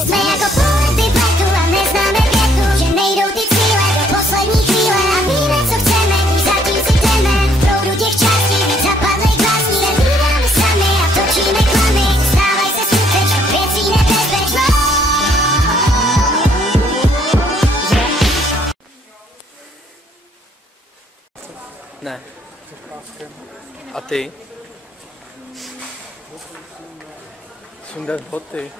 Jsme jako polety pletu a neznáme věku, že nejdou ty cíle do poslední chvíle a víme, co chceme, když zatím si jdeme v proudu těch částí, víc zapadlej vlastní, se hlídáme sami a točíme klamy, stávaj se skutečno, věcí nebezpečno. Ne. A ty? Sundat boty.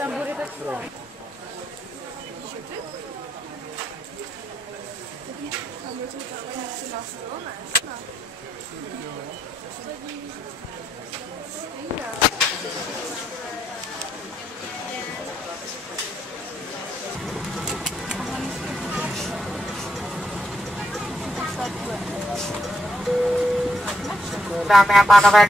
Tam bude tak Dámy a pánové,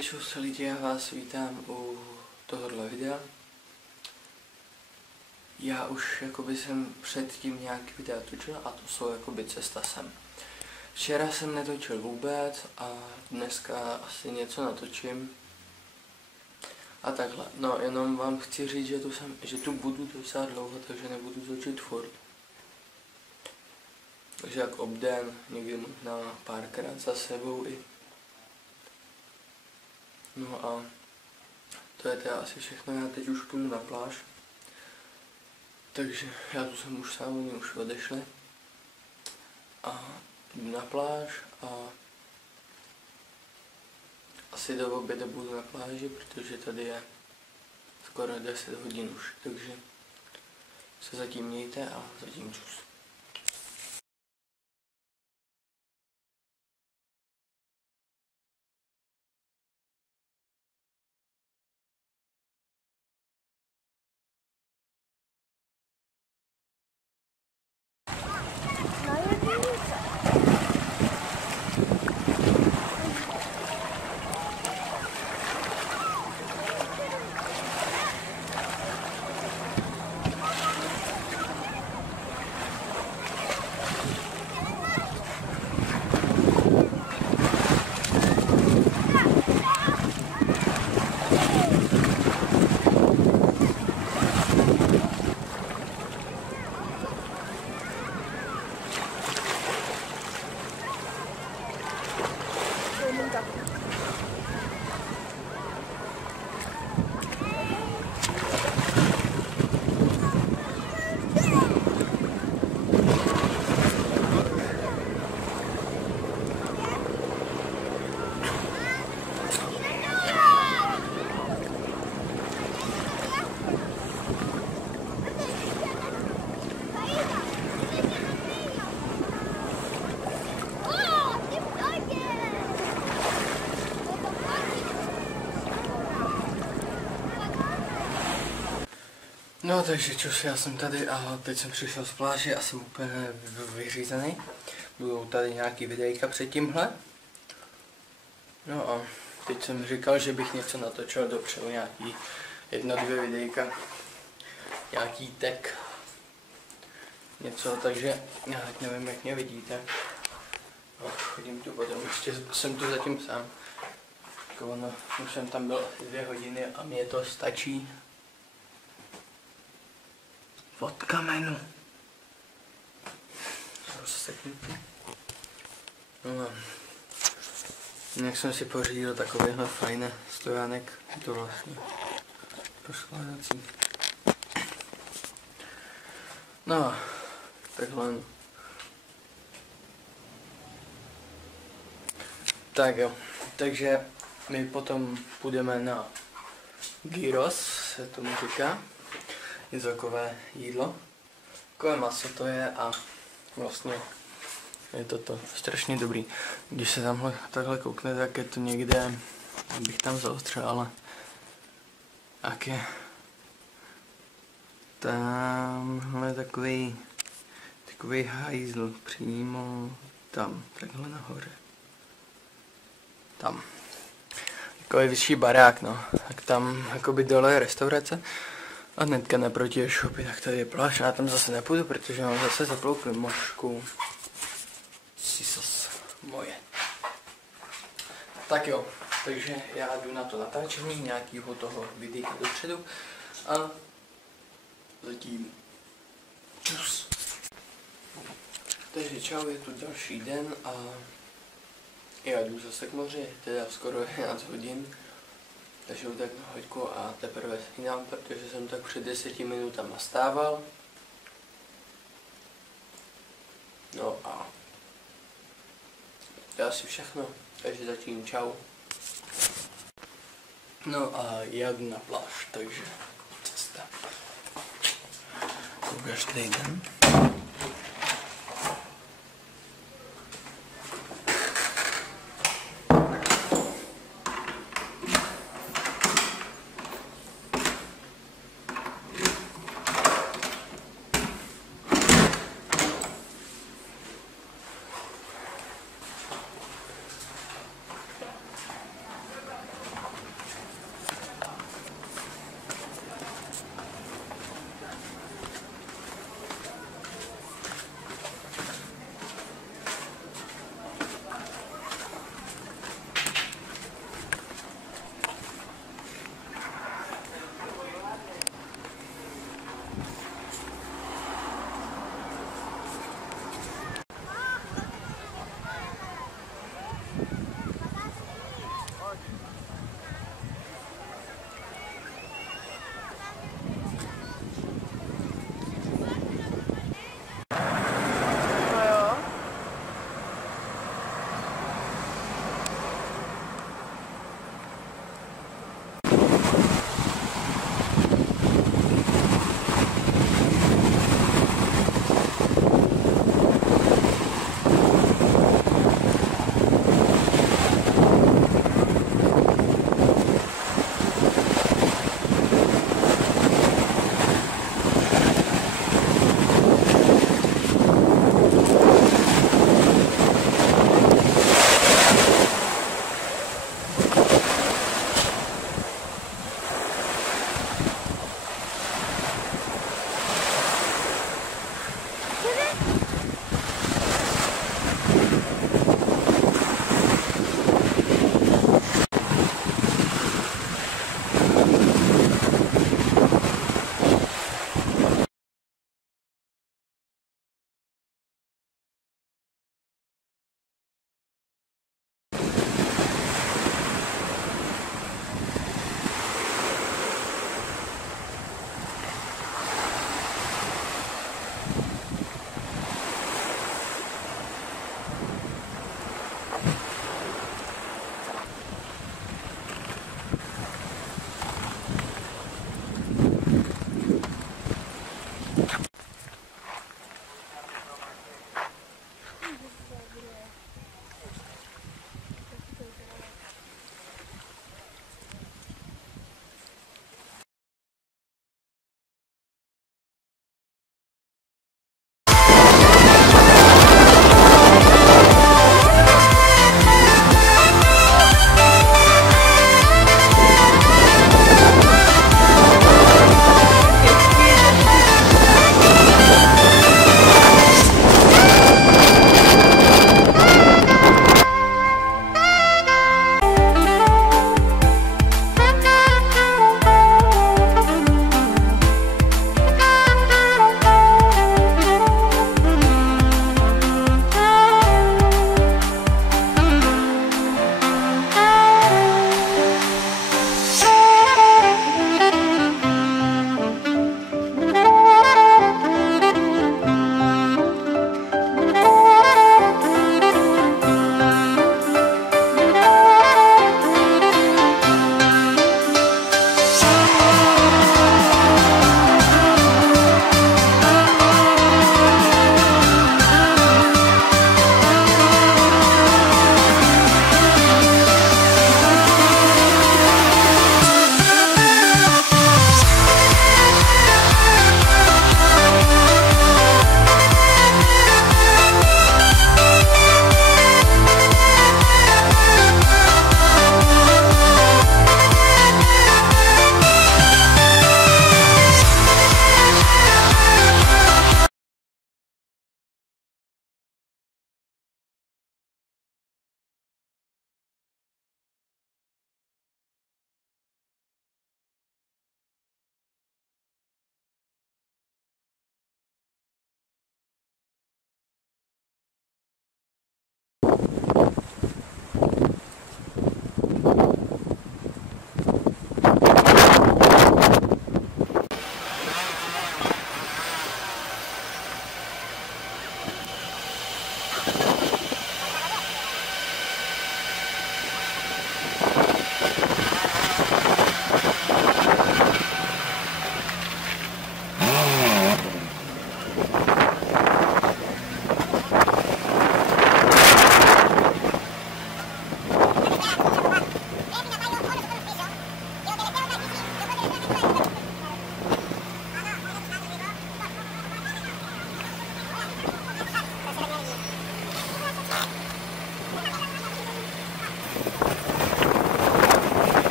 Čus lidi, já vás vítám u tohohle videa. Já už jakoby jsem předtím nějaký videa točil a to jsou jakoby cesta sem. Včera jsem netočil vůbec a dneska asi něco natočím. A takhle, no jenom vám chci říct, že tu budu docela dlouho, takže nebudu točit furt. Takže jak obden, někdy možná párkrát za sebou i. No a to je teda asi všechno, já teď už půjdu na pláž. Takže já tu jsem už sám, oni už odešli. A jdu na pláž a asi do oběda budu na pláži, protože tady je skoro 10 hodin už, takže se zatím mějte a zatím čus. No takže čus, já jsem tady a teď jsem přišel z pláže a jsem úplně vyřízený. Budou tady nějaký videjka před tímhle. No a teď jsem říkal, že bych něco natočil dopředu, nějaký 1-2 videjka, nějaký tag, něco, takže já tak nevím, jak mě vidíte. No, chodím tu potom, ještě jsem tu zatím sám. No, už jsem tam byl 2 hodiny a mě to stačí. Od kamenu. No, jak jsem si pořídil takovýhle fajný stojánek, je to vlastně rozkládací. No, takhle. Tak jo, takže my potom půjdeme na gyros, se tomu říká. Je to takové jídlo. Takové maso to je a vlastně je to strašně dobrý. Když se tamhle takhle koukne, tak je to někde, bych tam zaostřel, ale jak je tamhle takový hajzl přímo tam, takhle nahoře. Tam. Takový vyšší barák, no. Tak tam jakoby dole je restaurace a hnedka naproti je shopy, tak tady je pláž a já tam zase nepůjdu, protože mám zase zaplou klimošku. Sisos moje. Tak jo, takže já jdu na to natáčení nějakého toho videa dopředu a zatím čus. Takže čau, je tu další den a já jdu zase k moři, teda skoro 11 hodin, takže jdu tak na hoďku a teprve snídám, protože jsem tak před 10 minutama stával. No a to je asi všechno, takže zatím čau. No a já jdu na pláž, takže cesta. Každý den.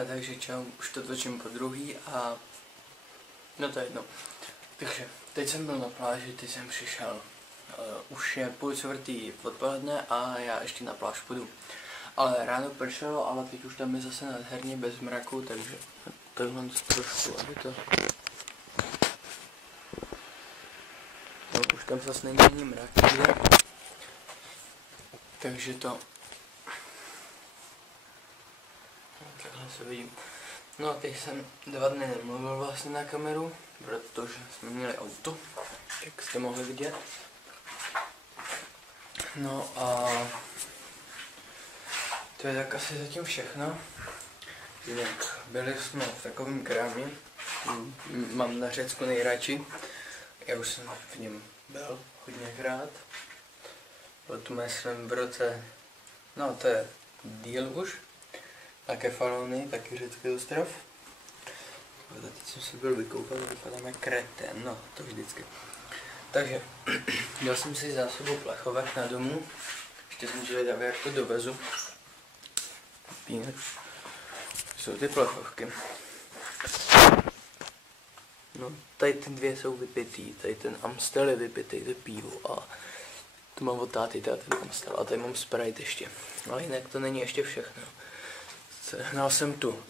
Dobré, takže čau, už to točím po druhý a no to je jedno. Takže teď jsem byl na pláži, teď jsem přišel, už je 3:30 odpoledne a já ještě na pláž půjdu. Ale ráno pršelo, ale teď už tam je zase nádherně bez mraku, takže tohle trošku, aby to... No, už tam zase není ani mrak, takže to... Takhle se vidím. No a teď jsem 2 dny nemluvil vlastně na kameru, protože jsme měli auto, jak jste mohli vidět. No a to je tak asi zatím všechno. Jinak byli jsme v takovém krámě, mám na Řecku nejradši, já už jsem v něm byl hodněkrát. Potom jsem v roce, no to je díl už, na Kefalony, taky řecký ostrov. Teď jsem se byl vykoupat, vypadám jak kretén, no to vždycky. Takže dal jsem si zásobu plechovek na domu, ještě jsem zvědavý, jak to dovezu. Pínek. Jsou ty plechovky. No, tady ty 2 jsou vypitý, tady ten Amstel je vypitý, to pivo a to mám od táty, ten Amstel a tady mám Sprite ještě. Ale jinak to není ještě všechno. Sehnal jsem tu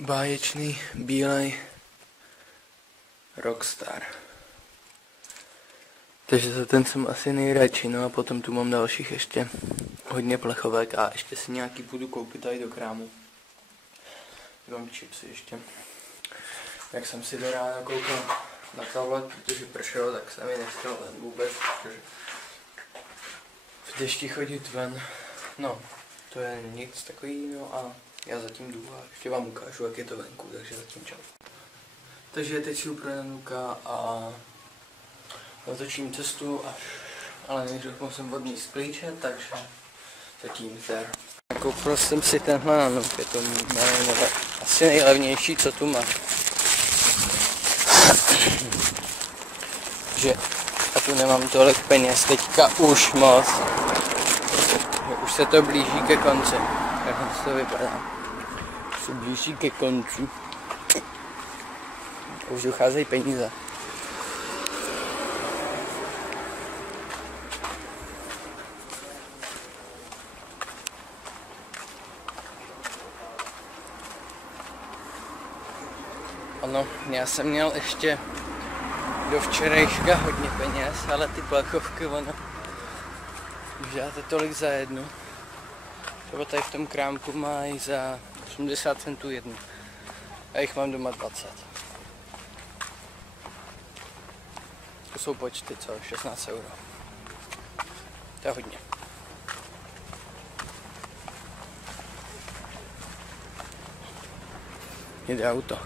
báječný, bílej Rockstar. Takže za ten jsem asi nejradši, no a potom tu mám dalších ještě hodně plechovek a ještě si nějaký budu koupit tady do krámu. Mám chipsy ještě. Jak jsem si do rána koukal na tablet, protože pršelo, tak jsem mi nechtěl ven vůbec, protože v dešti chodit ven, no, to je nic takového a já zatím jdu a ještě vám ukážu, jak je to venku, takže zatím čau. Takže teď si pro Nanuka a natočím cestu až, ale nejdřív jsem vodní z plíče, takže zatím zdar. Koupil jsem si tenhle Nanuk, je to asi nejlevnější, co tu má. Že a tu nemám tolik peněz teďka už moc. Už se to blíží ke konci. Jak to vypadá. Se blíží ke konci. Už docházejí peníze. Ano, já jsem měl ještě do včerejška hodně peněz, ale ty plechovky, ono, už dáte tolik za jednu. Třeba tady v tom krámku mají za 80 centů jednu. A jich mám doma 20. To jsou počty, co? 16 euro. To je hodně. Jde auto.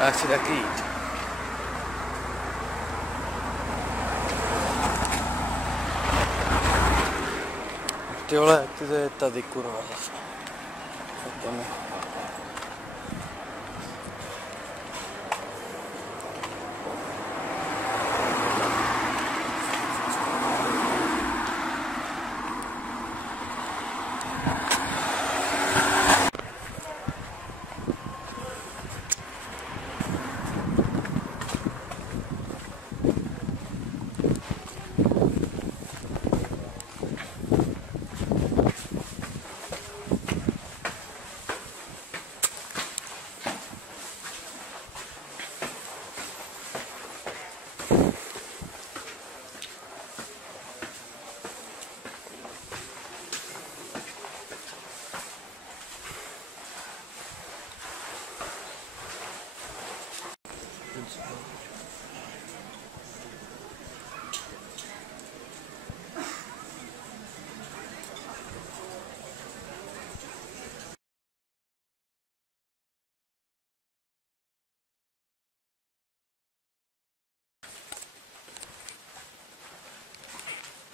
Já chci taky jít. Ty vole, jak to je tady kurva zase. Tak tam je.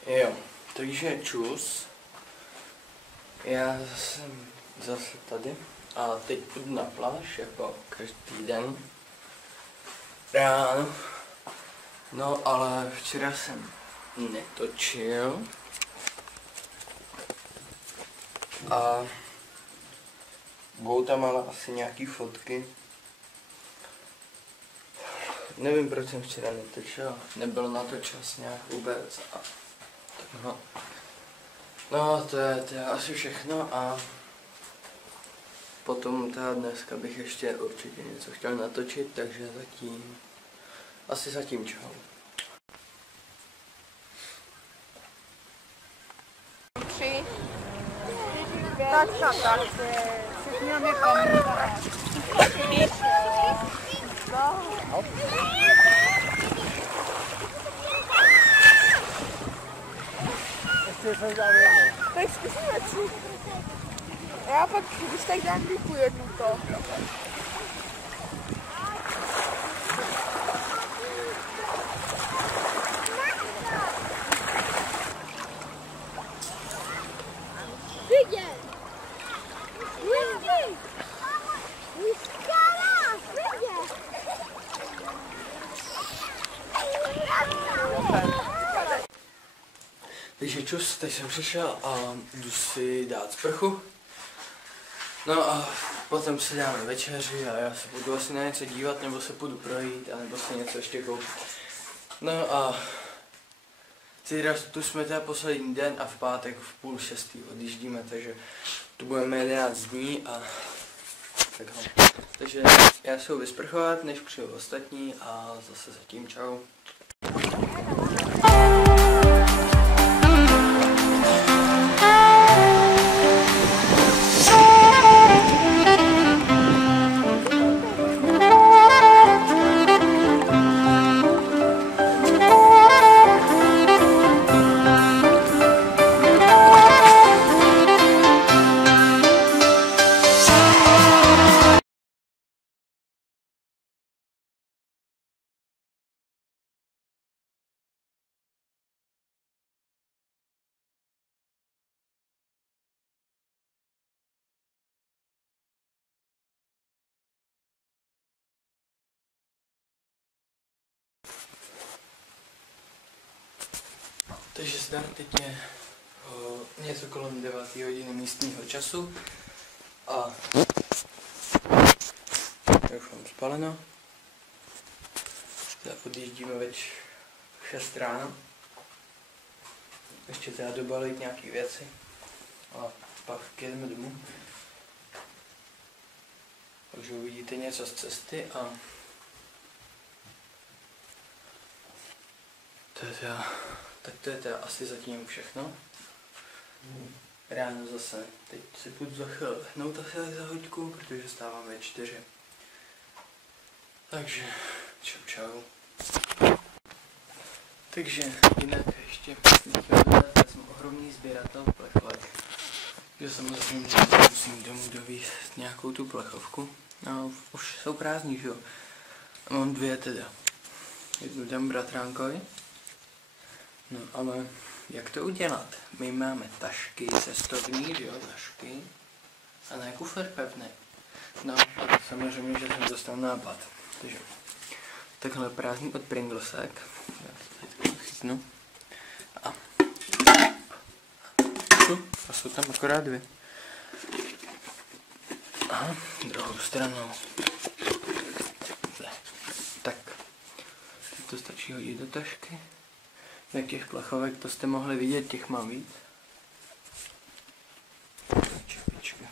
Jo, takže čus. Já jsem zase tady a teď jdu na pláž jako každý den ráno. No ale včera jsem netočil, A budou tam ale asi nějaký fotky. Nevím, proč jsem včera netočil, nebyl na to čas nějak vůbec. A tak no. No, to je asi všechno a potom dneska bych ještě určitě něco chtěl natočit, takže zatím čau. 3. Tak. Všichni mě kameru. Tak zkusíme si. Já pak, když tak dám díku jednu to. Vidět! Vidět! Vyskala! Vidět! Takže čus, teď jsem přišel a jdu si dát sprchu. No a potom si dáme večeři a já se budu asi na něco dívat, nebo se půjdu projít, anebo si něco ještě koupit. No a tu jsme teda poslední den a v pátek v 5:30 odjíždíme, takže tu budeme 11 dní a takhle. Takže já se jdu vysprchovat, než přijdu ostatní a zase zatím čau. Takže zdar, teď je něco kolem 9 hodiny místního času a já už mám spaleno. Teda odjíždíme ve 6 ráno. Ještě teda dobalit nějaký věci a pak jdeme domů. Takže uvidíte něco z cesty a to je teda asi zatím všechno. Ráno zase, teď si půjdu za chvíli lehnout asi za hoďku, protože stávám ve 4. Takže čau. Takže jinak ještě já jsem ohromný sběratel plechovek. že samozřejmě musím domů dovízt nějakou tu plechovku. No, už jsou prázdní, že jo. A mám dvě teda. Jednu dám bratránkovi. No ale jak to udělat? My máme tašky cestovní, že jo, tašky. A ne kufr pevný. No a samozřejmě, že jsem dostal nápad. Takže takhle prázdný od Pringlesek. Já to chytnu. A jsou tam akorát dvě. A druhou stranou. Tak. To stačí hodit do tašky. Jak těch plechovek, to jste mohli vidět, těch mám víc. Čepička.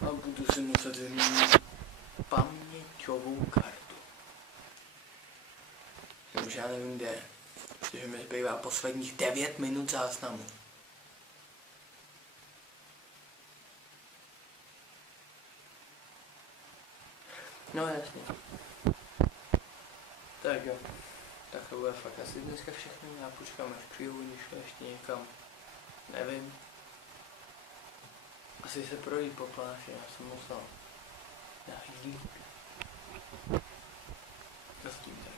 A budu si muset vyměnit paměťovou kartu. Už já nevím kde. Protože mi zbývá posledních 9 minut záznamu. No jasně. Tak jo. Tak to bude fakt asi dneska všechno. Já počkám, až přijdu, když to ještě někam. Nevím. Asi se projít po pláži, já jsem musel najít. To s tím tak.